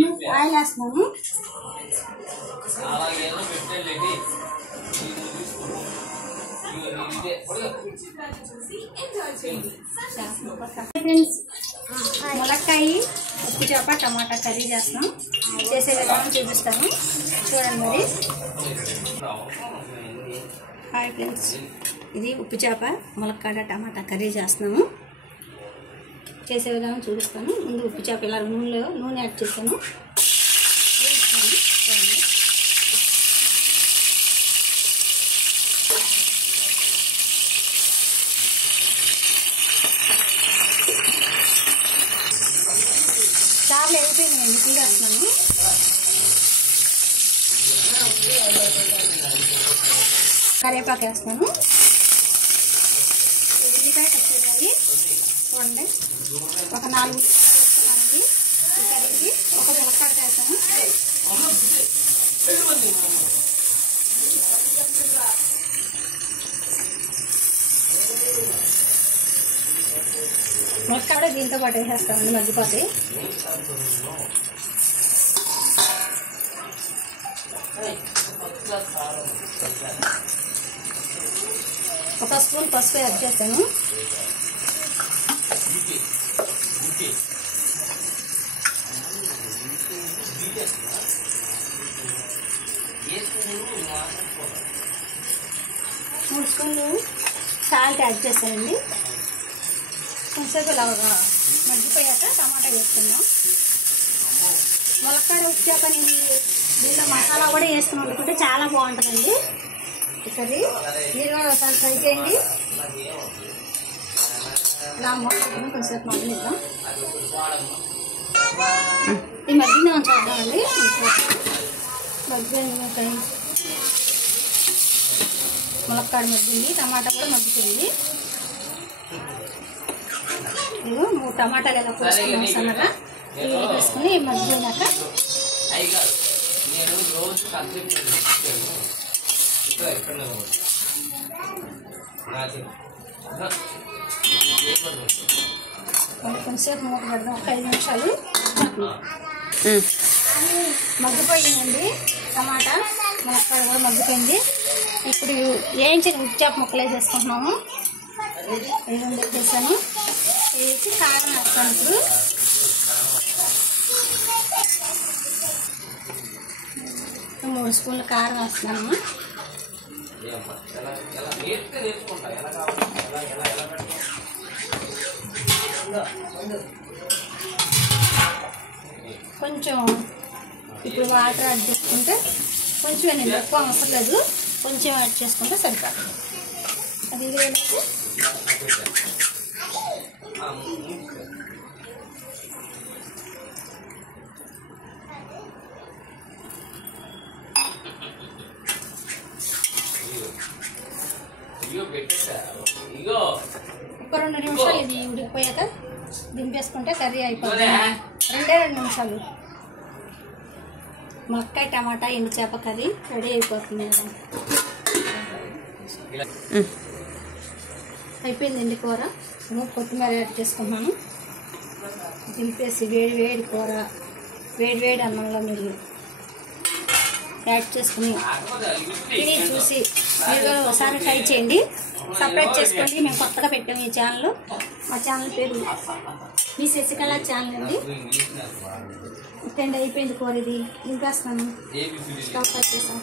Oil వేస్తున్నాను. Friends, ములక్కాయ ఉప్పు చేప టమాటా కర్రీ చేస్తున్నాం. చేసే విధానం చూపిస్తాను, చూడండి. మరి హాయ్ ఫ్రెండ్స్, ఇది ఉప్పు చేప ములక్కాడ టమాటా కర్రీ చేస్తున్నాము. చేసే విధానం చూపిస్తాను. ముందు ఉప్పు చేప ఇలా నూనె యాడ్ చేస్తాను. చూడండి, చేపలు అయిపోయినాయండి, తీరేస్తున్నాను. కరివేపాకు వేస్తాను. ఉల్లిపాయ కట్టేయాలి. చూడండి, ఒక 4 వేస్తున్నానండి. ఈ కర్రీకి ఒక ములక్కాడ వేస్తాను. ములక్కాడ దీంతో పాటు వేసేస్తామండి, మగ్గిపోతాయి. ఒక స్పూన్ పసుపు యాడ్ చేస్తాను. మూడు స్పూన్లు సాల్ట్ యాడ్ చేస్తానండి. కొంచెంసేపు ఇలాగా మగ్గిపోయాక టమాటా వేసుకుందాం. ములక్కాడ ఉప్పు దీనిలో మసాలా కూడా వేసుకుని వండుకుంటే చాలా బాగుంటుందండి ఈ కర్రీ. మీరు కూడా ఒకసారి ట్రై చేయండి. ఇలా మొక్కలు కొంచెంసేపు మగ్గనిద్దాం. ఈ మధ్యన చూద్దామండి. ములక్కాడ మగ్గింది, టమాటా కూడా మగ్గిపోయింది. ఇదిగో 3 టమాటాలు ఎలా కోసుకున్నాం సన్నగా ఇవి వేసుకుని మగ్గిపోయినాక కొంచెంసేపు మూత పెడదాం. ఒక 5 నిమిషాలు. మగ్గిపోయిందండి టమాటా, ములక్కాడ కూడా మగ్గిపోయింది. ఇప్పుడు వేయించిన ఉప్పు చేప ముక్కలు వేసేసుకుంటున్నాము. ఈ 2 వేసేసాను. వేసి కారం వేస్తాను. ఇప్పుడు 3 స్పూన్ల కారం వేస్తున్నాము. కొంచెం ఇప్పుడు వాటర్ యాడ్ చేసుకుంటే కొంచెం నేను ఎక్కువ అవసరం లేదు, కొంచెం యాడ్ చేసుకుంటే సరిపోతుంది. అది వేసి ఒక 2 నిమిషాలు ఇది ఉడికిపోయాక దింపేసుకుంటే కర్రీ అయిపోతుంది. 2 నిమిషాలు ములక్కాయ టమాటా ఎండు చేప కర్రీ రెడీ అయిపోతుంది మేడం. అయిపోయిందండి కూర. కొత్తిమీర యాడ్ చేసుకున్నాను. దింపేసి వేడి కూర వేడి అన్నంలో మీరు యాడ్ చేసుకుని తిని చూసి మీరు ఒకసారి ట్రై చేయండి. సబ్స్క్రైబ్ చేసుకోండి. మేము కొత్తగా పెట్టాము ఈ ఛానల్. మా ఛానల్ పేరు మీ శశికళ ఛానల్ అండి. అయిపోయింది కూర. ఇది దింపేస్తాను. స్టవ్ కట్ చేస్తాను.